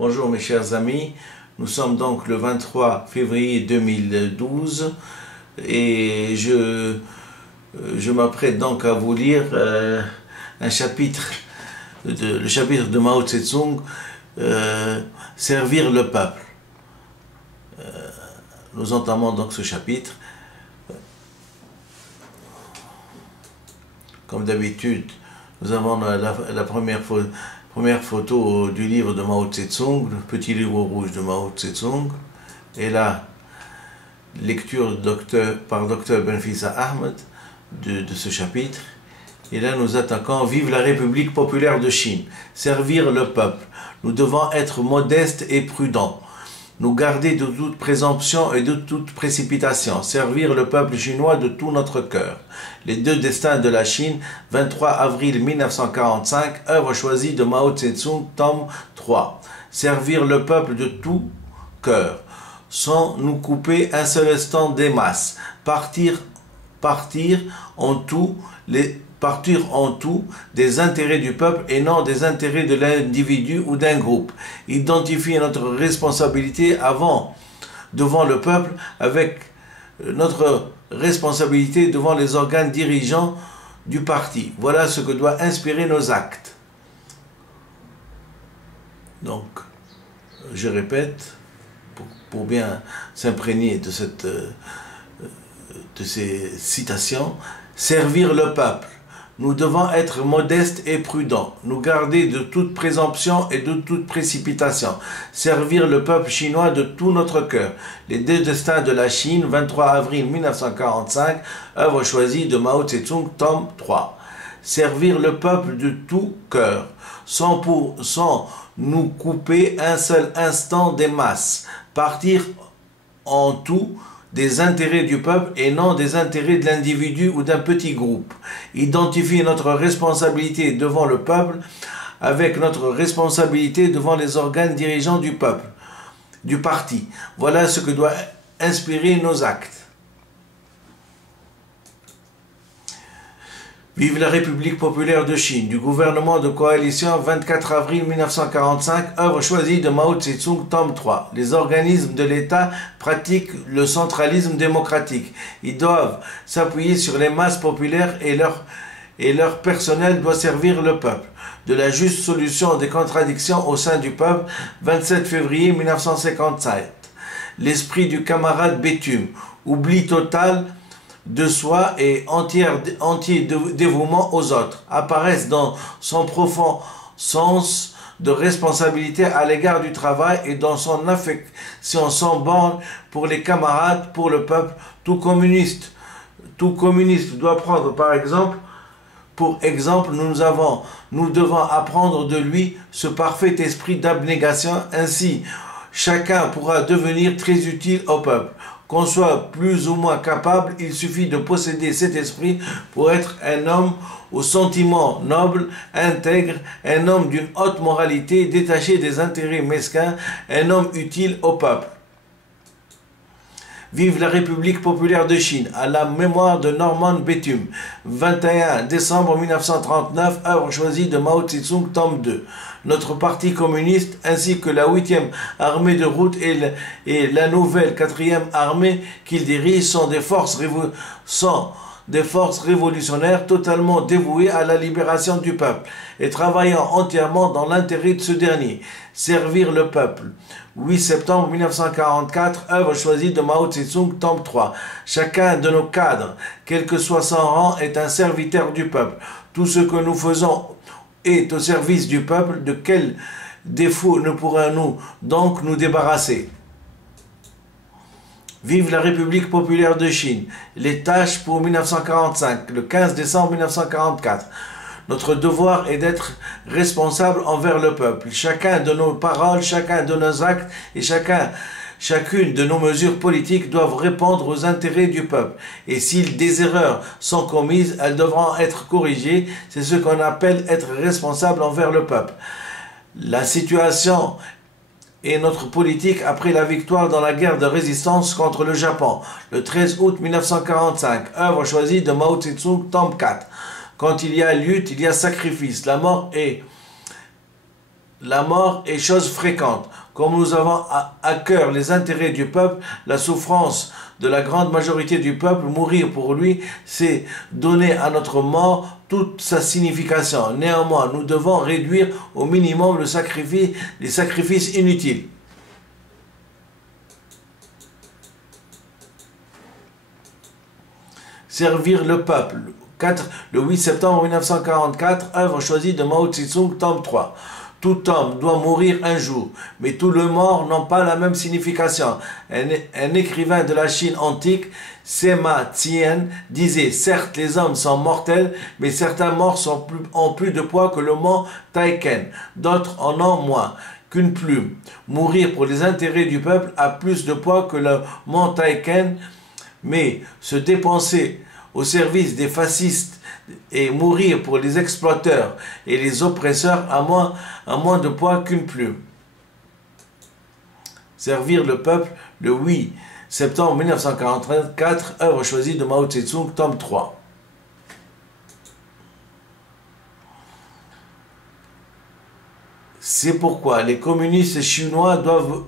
Bonjour mes chers amis, nous sommes donc le 23 février 2012 et je m'apprête donc à vous lire le chapitre de Mao Tse-tung, Servir le peuple. Nous entamons donc ce chapitre. Comme d'habitude, nous avons la première photo du livre de Mao Tse-tung, le petit livre rouge de Mao Tse-tung, et la lecture par Dr Benfisa Ahmed de ce chapitre. Et là, nous attaquons « Vive la République populaire de Chine, servir le peuple. Nous devons être modestes et prudents, nous garder de toute présomption et de toute précipitation, servir le peuple chinois de tout notre cœur. Les deux destins de la Chine, 23 avril 1945, œuvre choisie de Mao Tse-tung, tome 3. Servir le peuple de tout cœur, sans nous couper un seul instant des masses, partir en tout des intérêts du peuple et non des intérêts de l'individu ou d'un groupe. Identifier notre responsabilité devant le peuple avec notre responsabilité devant les organes dirigeants du parti. Voilà ce que doit inspirer nos actes. Donc, je répète, pour bien s'imprégner de ces citations, servir le peuple. Nous devons être modestes et prudents, nous garder de toute présomption et de toute précipitation, servir le peuple chinois de tout notre cœur. Les deux destins de la Chine, 23 avril 1945, œuvre choisie de Mao Tse-tung, tome 3. Servir le peuple de tout cœur, sans nous couper un seul instant des masses, partir en tout des intérêts du peuple et non des intérêts de l'individu ou d'un petit groupe. Identifier notre responsabilité devant le peuple avec notre responsabilité devant les organes dirigeants du peuple, du parti. Voilà ce que doit inspirer nos actes. Vive la République populaire de Chine, du gouvernement de coalition 24 avril 1945, œuvre choisie de Mao Tse-tung, tome 3. Les organismes de l'État pratiquent le centralisme démocratique. Ils doivent s'appuyer sur les masses populaires et leur personnel doit servir le peuple. De la juste solution des contradictions au sein du peuple, 27 février 1957. L'esprit du camarade Béthume, oubli total de soi et entier dévouement aux autres, apparaissent dans son profond sens de responsabilité à l'égard du travail et dans son affection sans borne pour les camarades, pour le peuple. Tout communiste doit prendre pour exemple, nous devons apprendre de lui ce parfait esprit d'abnégation. Ainsi, chacun pourra devenir très utile au peuple. Qu'on soit plus ou moins capable, il suffit de posséder cet esprit pour être un homme aux sentiments nobles, intègre, un homme d'une haute moralité, détaché des intérêts mesquins, un homme utile au peuple. Vive la République populaire de Chine, à la mémoire de Norman Béthume, 21 décembre 1939, œuvre choisie de Mao Tse-tung, tome 2. Notre parti communiste, ainsi que la 8e armée de route et la nouvelle 4e armée qu'il dirige, sont des forces révolutionnaires totalement dévouées à la libération du peuple et travaillant entièrement dans l'intérêt de ce dernier. Servir le peuple. 8 septembre 1944, œuvre choisie de Mao Tse-tung, tome 3. Chacun de nos cadres, quel que soit son rang, est un serviteur du peuple. Tout ce que nous faisons est au service du peuple. De quel défaut ne pourrons-nous donc nous débarrasser? Vive la République populaire de Chine. Les tâches pour 1945, le 15 décembre 1944. Notre devoir est d'être responsable envers le peuple. Chacun de nos paroles, chacun de nos actes et chacune de nos mesures politiques doivent répondre aux intérêts du peuple. Et si des erreurs sont commises, elles devront être corrigées. C'est ce qu'on appelle être responsable envers le peuple. La situation et notre politique après la victoire dans la guerre de résistance contre le Japon, le 13 août 1945, œuvre choisie de Mao Tse-tung, tome 4. Quand il y a lutte, il y a sacrifice. La mort est La mort est chose fréquente. Comme nous avons à cœur les intérêts du peuple, la souffrance de la grande majorité du peuple, mourir pour lui, c'est donner à notre mort toute sa signification. Néanmoins, nous devons réduire au minimum les sacrifices inutiles. Servir le peuple. Le 8 septembre 1944, œuvre choisie de Mao Tse-tung, tome 3. Tout homme doit mourir un jour, mais tous les morts n'ont pas la même signification. Un écrivain de la Chine antique, Sima Qian, disait « Certes, les hommes sont mortels, mais certains morts ont plus de poids que le mont Taiken, d'autres en ont moins qu'une plume. Mourir pour les intérêts du peuple a plus de poids que le mont Taiken, mais se dépenser au service des fascistes et mourir pour les exploiteurs et les oppresseurs a moins de poids qu'une plume. » Servir le peuple, le 8 septembre 1944, œuvre choisie de Mao Tse-tung, tome 3. C'est pourquoi les communistes chinois doivent